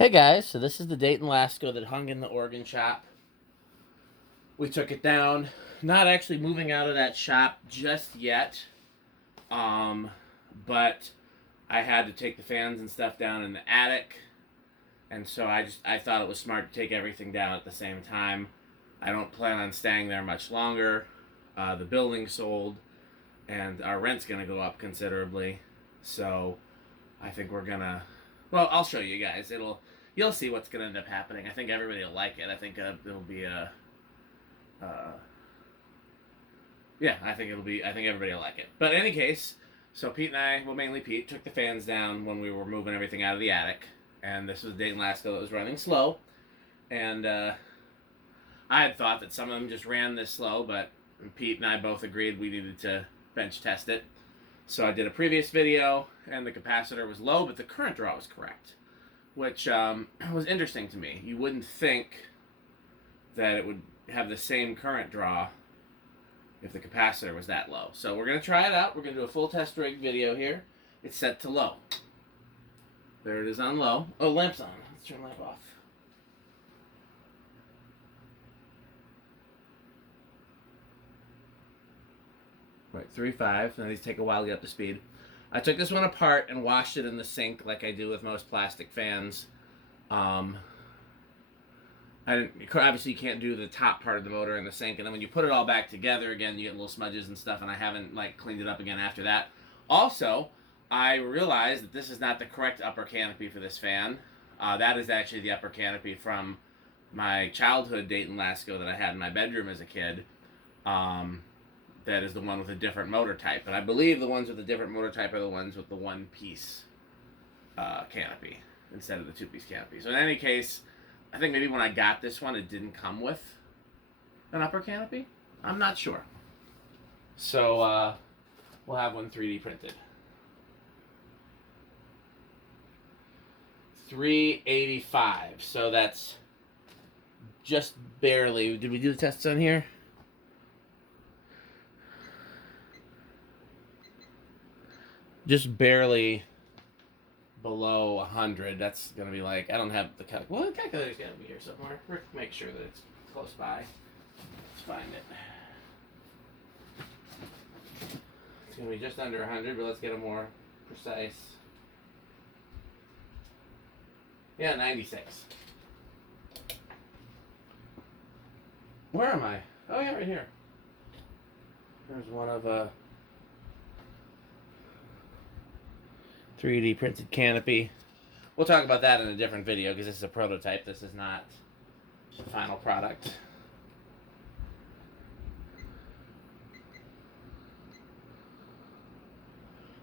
Hey guys, so this is the Dayton Lasko that hung in the organ shop. We took it down, not actually moving out of that shop just yet, but I had to take the fans and stuff down in the attic, and so I thought it was smart to take everything down at the same time. I don't plan on staying there much longer. The building sold, and our rent's gonna go up considerably, so I think we're gonna. Well, I'll show you guys. You'll see what's gonna end up happening. I think everybody will like it. I think it'll be a. Yeah, I think everybody will like it. But in any case, so Pete and I, well, mainly Pete, took the fans down when we were moving everything out of the attic, and this was Dayton Lasko that was running slow, and I had thought that some of them just ran this slow, but Pete and I both agreed we needed to bench test it. So I did a previous video, and the capacitor was low, but the current draw was correct, which was interesting to me. You wouldn't think that it would have the same current draw if the capacitor was that low. So we're going to try it out. We're going to do a full test rig video here. It's set to low. There it is on low. Oh, lamp's on. Let's turn the lamp off. Right, 3.5. Now these take a while to get up to speed. I took this one apart and washed it in the sink like I do with most plastic fans. Obviously you can't do the top part of the motor in the sink, and then when you put it all back together again, you get little smudges and stuff, and I haven't cleaned it up again after that. Also, I realized that this is not the correct upper canopy for this fan. That is actually the upper canopy from my childhood Dayton Lasko that I had in my bedroom as a kid. That is the one with a different motor type, and I believe the ones with the different motor type are the ones with the one-piece canopy instead of the two-piece canopy. So in any case, I think maybe when I got this one, it didn't come with an upper canopy. I'm not sure. So we'll have one 3D printed. $385. So that's just barely. Did we do the tests on here? Just barely below 100. That's gonna be like, I don't have the calculator. Well, the calculator's gotta be here somewhere. Rick, make sure that it's close by. Let's find it. It's gonna be just under 100, but let's get a more precise. Yeah, 96. Where am I? Oh yeah, right here. There's one of 3D printed canopy. We'll talk about that in a different video because this is a prototype. This is not the final product.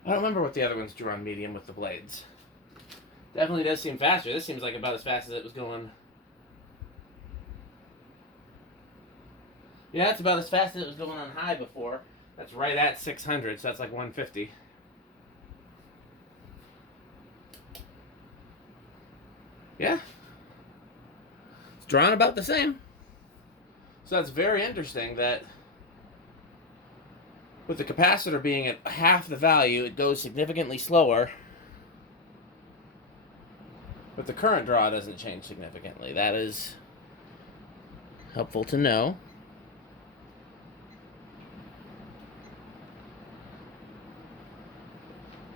I don't remember what the other ones drew on medium with the blades. Definitely does seem faster. This seems like about as fast as it was going. Yeah, it's about as fast as it was going on high before. That's right at 600, so that's like 150. Yeah. It's drawn about the same. So that's very interesting that with the capacitor being at half the value, it goes significantly slower. But the current draw doesn't change significantly. That is helpful to know.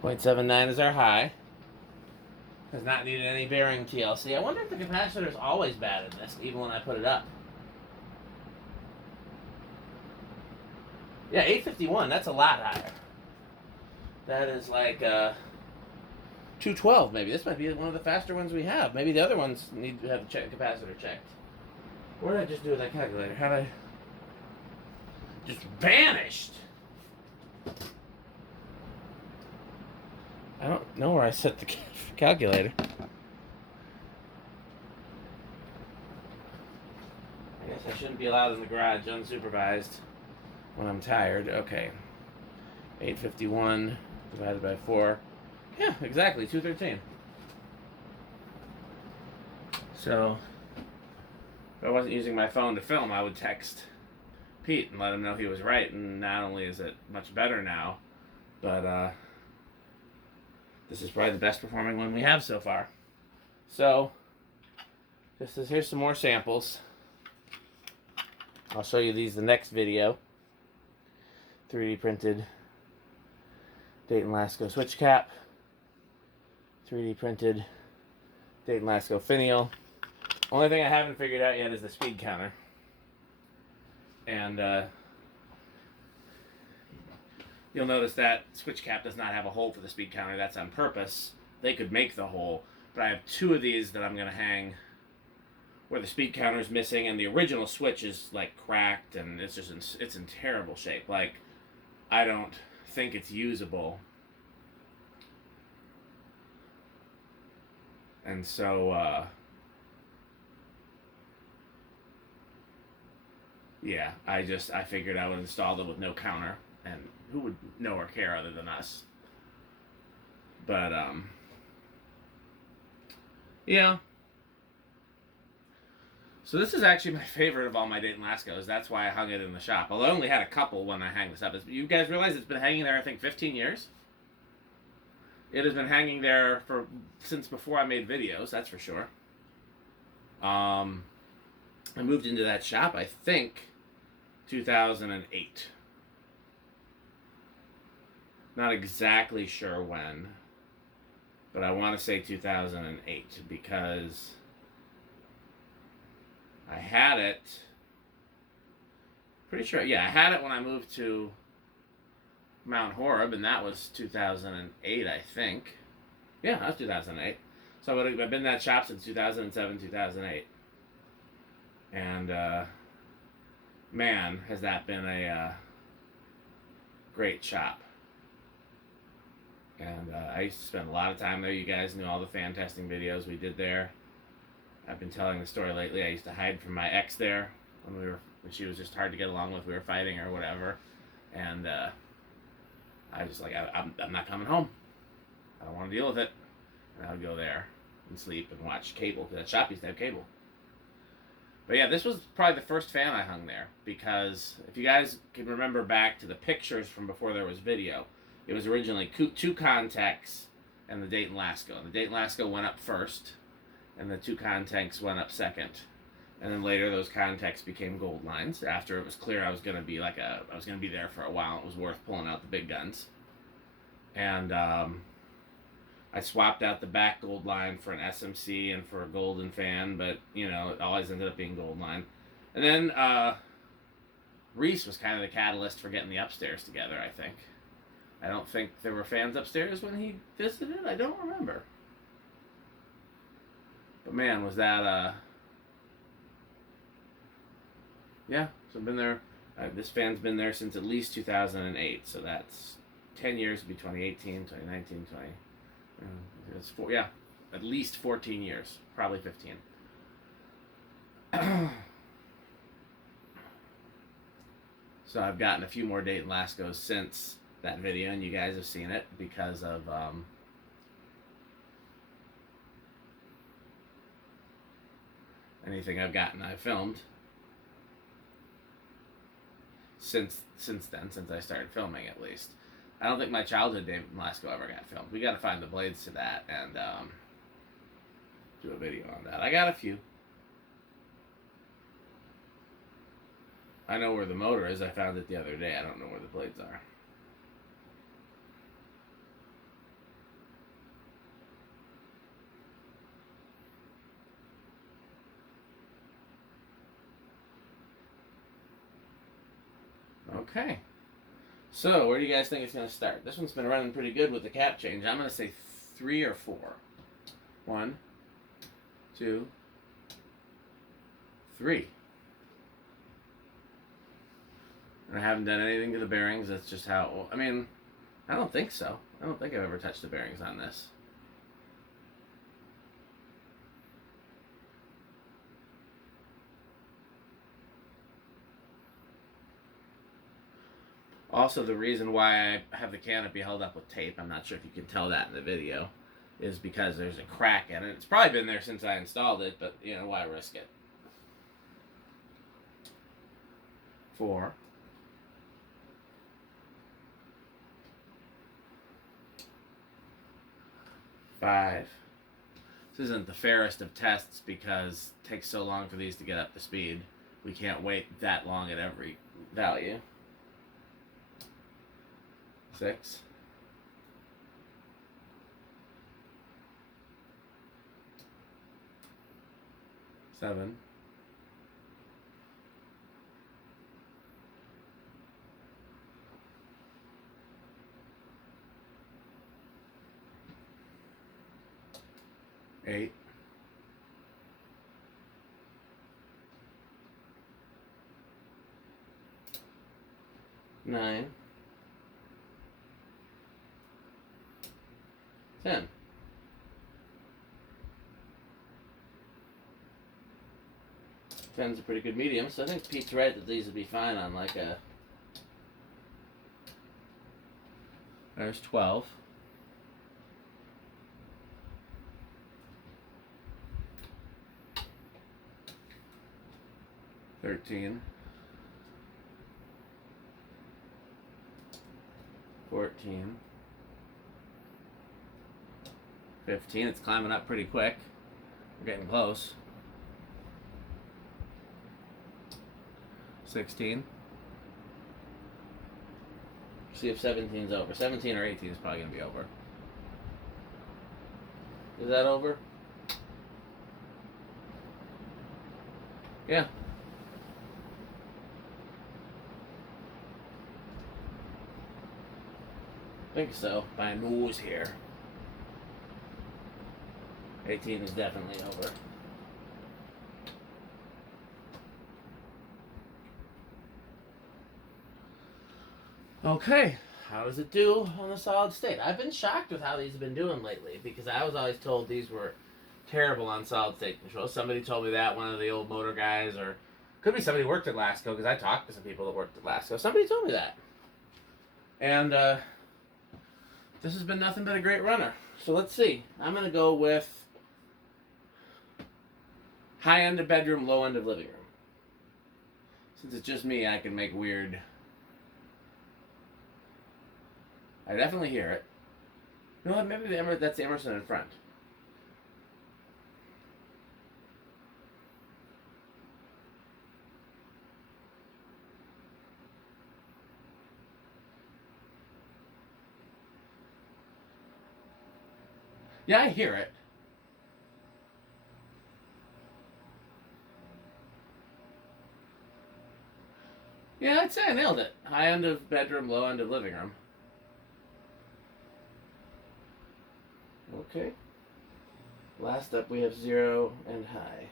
.79 is our high. Has not needed any bearing TLC. I wonder if the capacitor is always bad in this, even when I put it up. Yeah, 851, that's a lot higher. That is like 212 maybe. This might be one of the faster ones we have. Maybe the other ones need to have the capacitor checked. What did I just do with that calculator? How did I... Just vanished! I don't know where I set the calculator. I guess I shouldn't be allowed in the garage unsupervised when I'm tired. Okay. 851 divided by 4. Yeah, exactly, 213. So, if I wasn't using my phone to film, I would text Pete and let him know he was right, and not only is it much better now, but this is probably the best performing one we have so far. So, Here's some more samples. I'll show you these the next video. 3D printed Dayton Lasko switch cap. 3D printed Dayton Lasko finial. Only thing I haven't figured out yet is the speed counter. And you'll notice that switch cap does not have a hole for the speed counter. That's on purpose. They could make the hole, but I have two of these that I'm going to hang where the speed counter is missing and the original switch is like cracked and it's just it's in terrible shape. Like, I don't think it's usable. And so yeah, I figured I would install it with no counter, and who would know or care other than us? But yeah. So this is actually my favorite of all my Dayton Laskos. That's why I hung it in the shop. Although I only had a couple when I hang this up. You guys realize it's been hanging there, I think, 15 years? It has been hanging there since before I made videos, that's for sure. I moved into that shop, I think, 2008. Not exactly sure when, but I want to say 2008 because I had it, pretty sure, yeah, I had it when I moved to Mount Horeb, and that was 2008, I think. Yeah, that was 2008. So I've been in that shop since 2007, 2008. And, man, has that been a great shop. And I used to spend a lot of time there. You guys knew all the fan testing videos we did there. I've been telling the story lately. I used to hide from my ex there when she was just hard to get along with. We were fighting or whatever. And I was just like, I'm not coming home. I don't want to deal with it. And I would go there and sleep and watch cable, because that shop used to have cable. But yeah, this was probably the first fan I hung there, because if you guys can remember back to the pictures from before there was video, it was originally two Contex and the Dayton Lasko. And the Dayton Lasko went up first, and the two Contex went up second. And then later those Contex became gold lines after it was clear I was going to be there for a while. It was worth pulling out the big guns. And I swapped out the back gold line for an SMC and for a golden fan, but you know, it always ended up being gold line. And then Reese was kind of the catalyst for getting the upstairs together, I think. I don't think there were fans upstairs when he visited. I don't remember. But man, was that yeah, so I've been there. This fan's been there since at least 2008, so that's 10 years. It'd be 2018, 2019, 20. It's yeah, at least 14 years, probably 15. So I've gotten a few more Dayton Laskos since that video, and you guys have seen it because of anything I've gotten, I've filmed. Since then, since I started filming, at least. I don't think my childhood Dayton Lasko ever got filmed. We got to find the blades to that and do a video on that. I got a few. I know where the motor is. I found it the other day. I don't know where the blades are. Okay. So, where do you guys think it's going to start? This one's been running pretty good with the cap change. I'm going to say 3 or 4. 1, 2, 3. And I haven't done anything to the bearings. That's just how... I mean, I don't think so. I don't think I've ever touched the bearings on this. Also, the reason why I have the canopy held up with tape, I'm not sure if you can tell that in the video, is because there's a crack in it. It's probably been there since I installed it, but, you know, why risk it? 4. 5. This isn't the fairest of tests because it takes so long for these to get up to speed. We can't wait that long at every value. 6. 7. 8. 9. 10. Ten's a pretty good medium, so I think Pete's right that these would be fine on like a... There's 12. 13. 14. 15. It's climbing up pretty quick. We're getting close. 16. See if 17's over. 17 or 18 is probably going to be over. Is that over? Yeah. I think so. My nose here. 18 is definitely over. Okay, how does it do on the solid state? I've been shocked with how these have been doing lately because I was always told these were terrible on solid state control. Somebody told me that, one of the old motor guys, or could be somebody who worked at Lasko because I talked to some people that worked at Lasko. Somebody told me that. And this has been nothing but a great runner. So let's see. I'm going to go with high end of bedroom, low end of living room. Since it's just me, I can make weird... I definitely hear it. You know what? Maybe that's the Emerson in front. Yeah, I hear it. Yeah, I'd say I nailed it. High end of bedroom, low end of living room. Okay. Last up, we have 0 and high.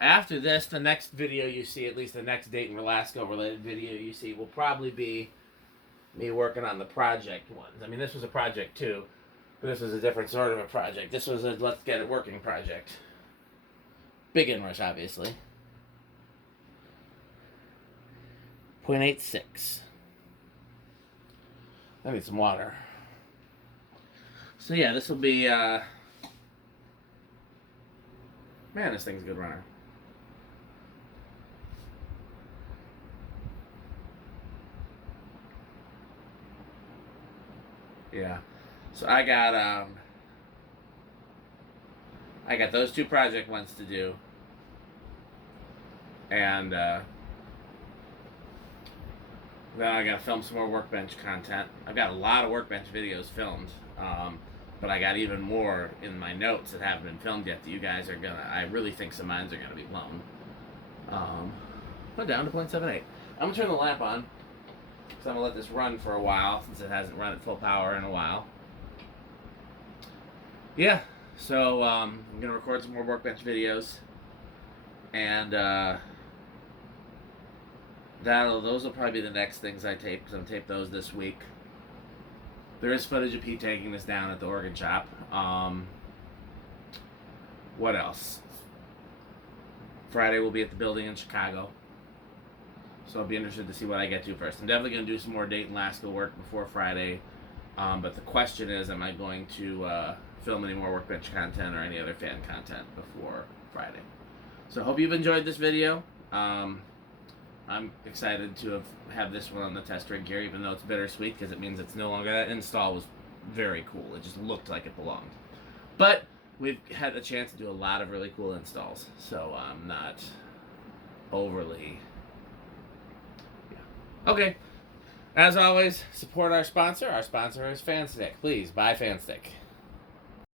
After this, the next video you see, at least the next Dayton Lasko related video you see, will probably be me working on the project ones. I mean, this was a project too, but this was a different sort of a project. This was a let's get it working project. Big inrush, obviously. 0.86. I need some water. So yeah, this will be, man, this thing's a good runner. Yeah. So I got those 2 project ones to do. And, then I gotta film some more workbench content. I've got a lot of workbench videos filmed, but I got even more in my notes that haven't been filmed yet that you guys are gonna, I really think some minds are gonna be blown. Put down to 0.78. I'm gonna turn the lamp on, because I'm gonna let this run for a while, since it hasn't run at full power in a while. Yeah, so I'm gonna record some more workbench videos, and those will probably be the next things I tape, because I'm tape those this week. There is footage of Pete taking this down at the organ shop. What else? Friday we'll be at the building in Chicago, so I'll be interested to see what I get to first. I'm definitely going to do some more Dayton Lasko work before Friday, but the question is, am I going to film any more workbench content or any other fan content before Friday? So I hope you've enjoyed this video. I'm excited to have this one on the test rig here, even though it's bittersweet because it means it's no longer, that install was very cool. It just looked like it belonged. But we've had a chance to do a lot of really cool installs, so I'm not overly. Yeah. Okay. As always, support our sponsor. Our sponsor is Fanstick. Please buy Fanstick.